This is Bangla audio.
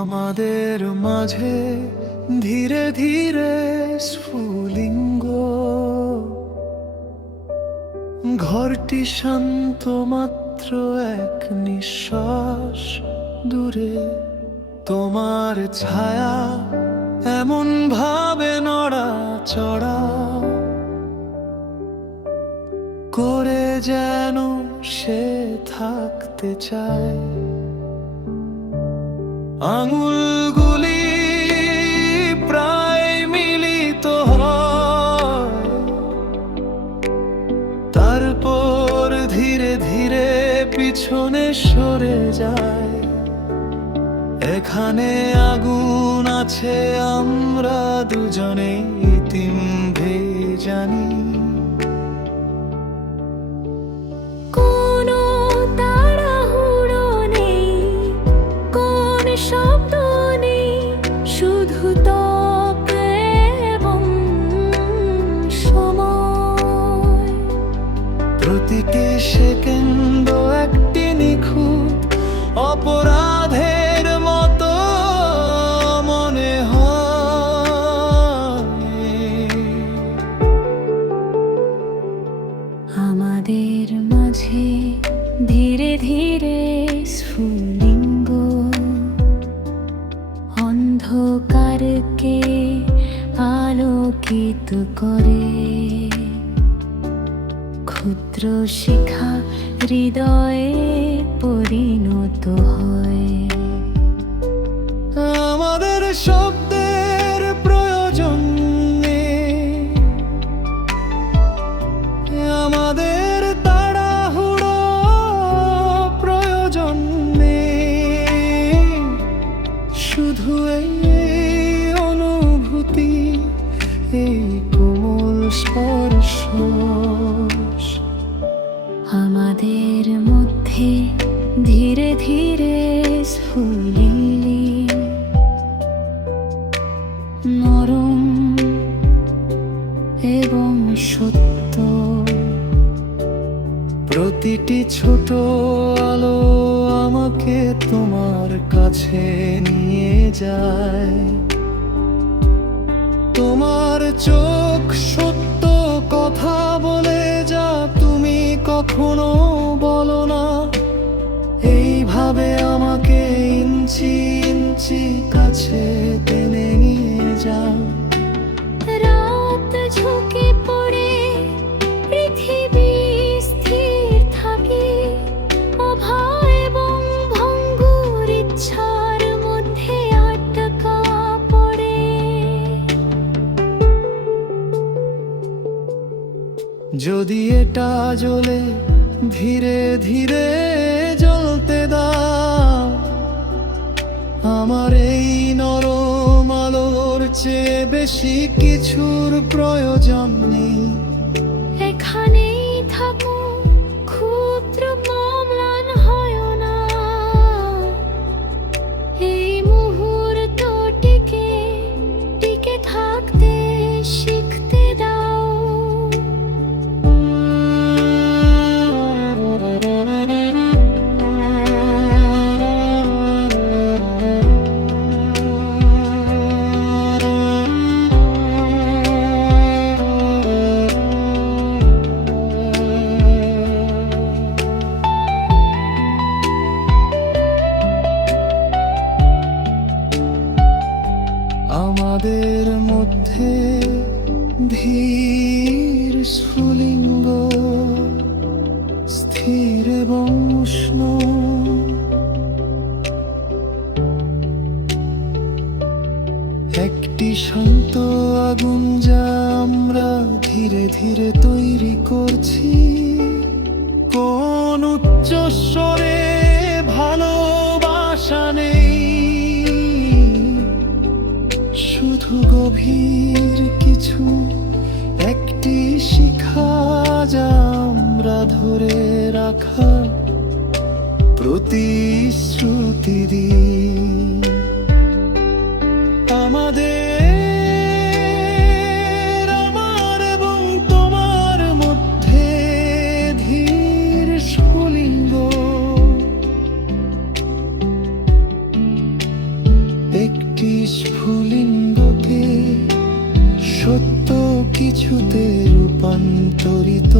আমাদের মাঝে ধীরে ধীরে স্ফুলিঙ্গ, ঘরটি শান্ত মাত্র এক নিঃশ্বাস দূরে। তোমার ছায়া এমন ভাবে নড়াচড়া করে যেন সে থাকতে চায়। আঙুলগুলি প্রায় মিলিত হয়, তারপর ধীরে ধীরে পিছনে সরে যায়। এখানে আগুন আছে, আমরা দুজনে ইতিমধ্যে জানি। কোনো তাড়াহুড়ো নেই, কোন শব্দ নেই, শুধু ত্বক এবং সময়। প্রতিটি সেকেন্ড একটি নিখুঁত অপরাধের মতো মনে হয়। আমাদের মাঝে ধীরে ধীরে স্ফুলিঙ্গ, অন্ধকারকে আলোকিত করে। ক্ষুদ্র শিখা হৃদয়ে পরিণত হয়। আমাদের শব্দের প্রয়োজন নেই, আমাদের তাড়াহুড়ো প্রয়োজন নেই। শুধু এই অনুভূতি, এই কোমল স্পর্শ। আমাদের মধ্যে ধীরে ধীরে স্ফুলিঙ্গ, নরম এবং সত্য। প্রতিটি ছোট আলো আমাকে তোমার কাছে নিয়ে যায়। তোমার চোখ সত্য কথা বলে যা তুমি কখনো বলো না। এইভাবে আমাকে ইঞ্চি ইঞ্চি কাছে টেনে নিয়ে যাও। রাত ঝুঁকে পড়ে পৃথিবী স্থির থাকে, অভয় এবং ভঙ্গুর ইচ্ছার মধ্যে আটকা পড়ে। যদি এটা জ্বলে ধীরে ধীরে জ্বলতে দাও। আমার এই নরম আলোর চেয়ে বেশি কিছুর প্রয়োজন নেই। এখানেই থাকো, ক্ষুদ্র ম্লান হয় না। এই মুহূর্তটিকে টিকে থাকতে শিখতে দাও। আমাদের মধ্যে ধীর স্ফুলিঙ্গ, স্থির এবং উষ্ণ। একটি শান্ত আগুন যা আমরা ধীরে ধীরে তৈরি করছি। কোন উচ্চস্বরে ভালোবাসা নেই, শুধু গভীর কিছু একটি শিখা যা আমরা ধরে রাখা প্রতিশ্রুতি দিই। আমার এবং তোমার মধ্যে ধীর স্ফুলিঙ্গ, কিছুতে রূপান্তরিত